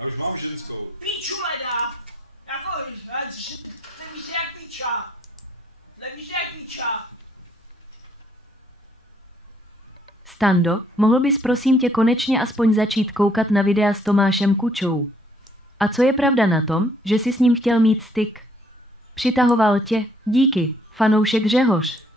Já už mám ženskou. Píču leda! Jako, lemí se jak píča. Lemí se jak píča. Stando, mohl bys prosím tě konečně aspoň začít koukat na videa s Tomášem Kučou? A co je pravda na tom, že jsi s ním chtěl mít styk? Přitahoval tě, díky, fanoušek Řehoř.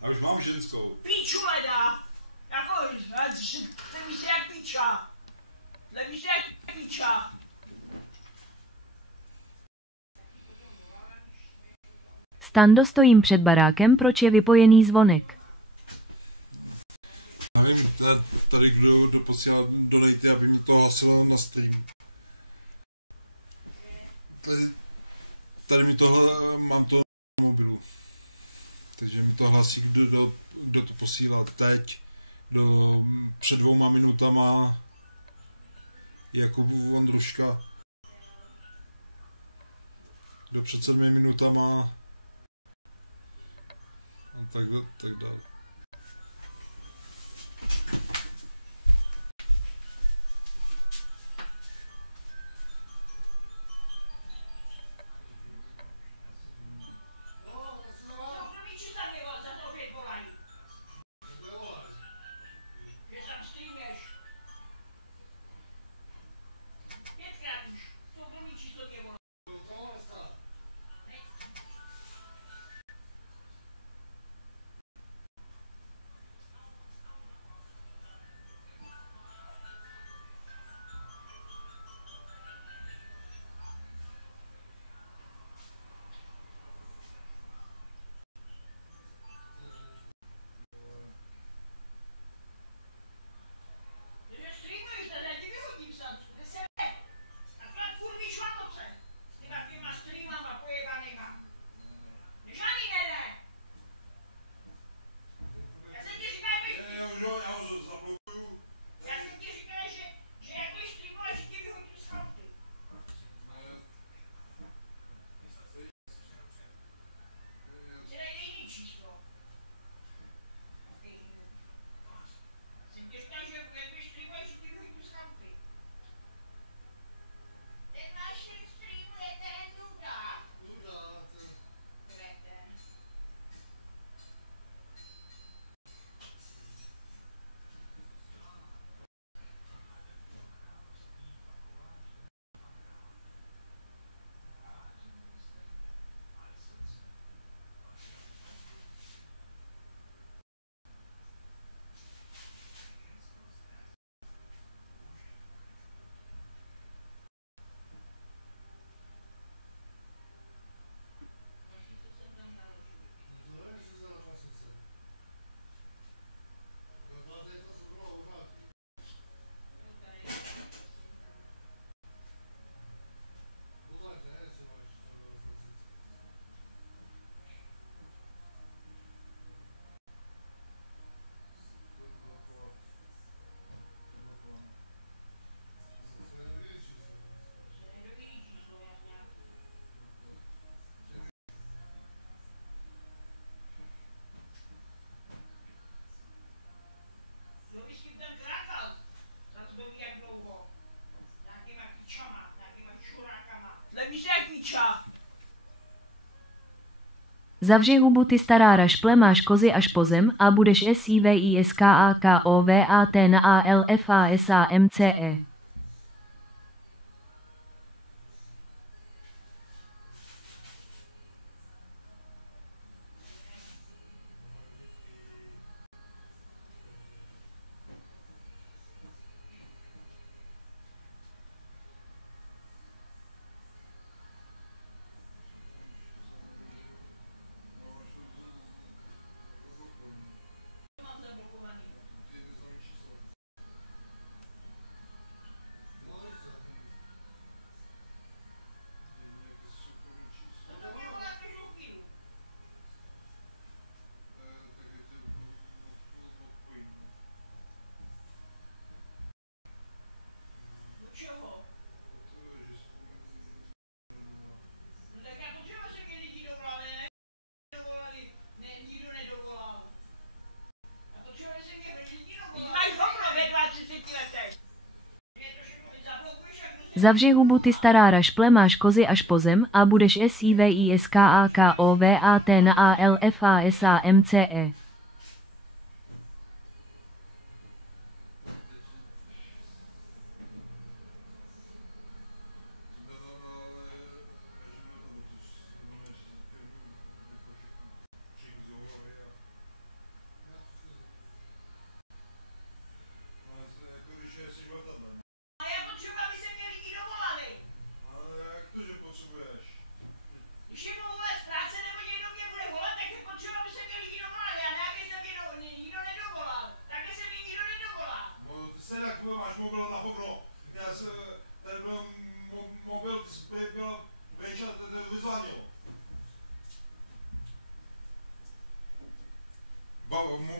Já už mám ženskou. Píču leda! Jako, lemí se jak píča. Lemí se jak píča. Stando, stojím před barákem, proč je vypojený zvonek? Já vím, tady kdo posílá donaty, aby mě to hlasilo na stream. Tady mi tohle, mám to na mobilu. Takže mi to hlasí, kdo to posílá teď. Kdo před 2 minutama. Jakub Vondruška. Kdo před 7 minutama. A tak dále. Kdo by s tím ten krákal? Zase byl jak dlouho. Nějakýma píčama, nějakýma čurákama. Lemí se jak píča. Zavři hubu, ty stará rašple, máš kozy až po zem a budeš SIVISKAKOVAT na ALFASAMCE. ve 32 letech. Mě to všechno zablokuješ, jak musím... Zavři hubu ty stará rašple, máš kozy až po zem a budeš SIVISKAKOVAT na ALFASAMCE. A já potřebuji, aby se mě lidi dovolali. Ale jak to, že potřebuješ? Když je mluví z práce nebo někdo mě bude volat, tak je potřeba, aby se mě lidi dovolali. A nějaký se mě nikdo nedovolal. Také se mě nikdo nedovolá. No, ty se tak máš mobil na hovno. Já se, tady byl mobil, ty jsi byl pryč a tady vyzvanil.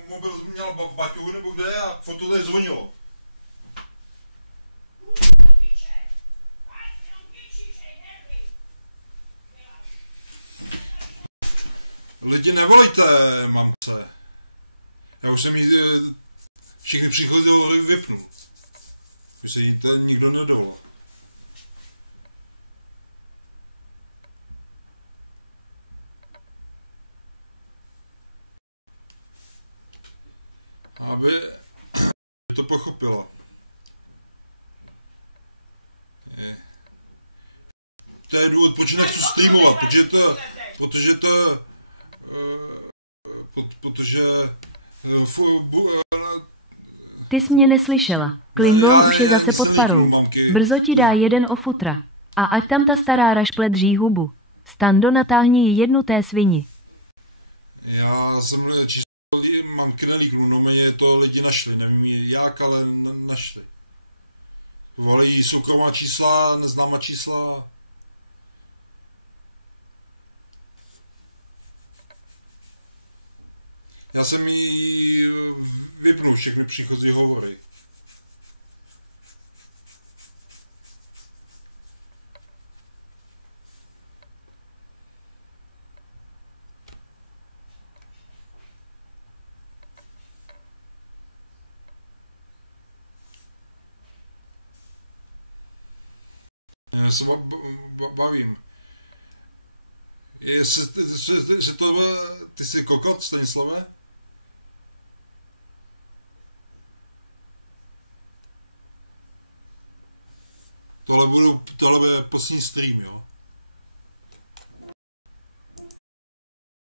Mobil měl v baťohu nebo kde a foto tady zvonilo. Lidi, nevolejte, mamce. Já už jsem jí všechny příchozí hovory vypnul. Už se jí to nikdo nedovolal. Aby to pochopila. To je důvod, proč nechci streamovat, protože Ty jsi mě neslyšela. Klingon už je zase pod parou. Brzo ti dá jeden o futra. A ať tam ta stará rašple drží hubu. Stando, natáhni ji jednu té svini. Já jsem mám knelíknu, no mě to lidi našli, nevím jak, ale našli. Volí soukromá čísla, neznámá čísla. Já jsem jí vypnul všechny příchozí hovory. Já se bavím. Jestli to ty jsi kokot, Stanislave? Tohle bude poslední stream, jo?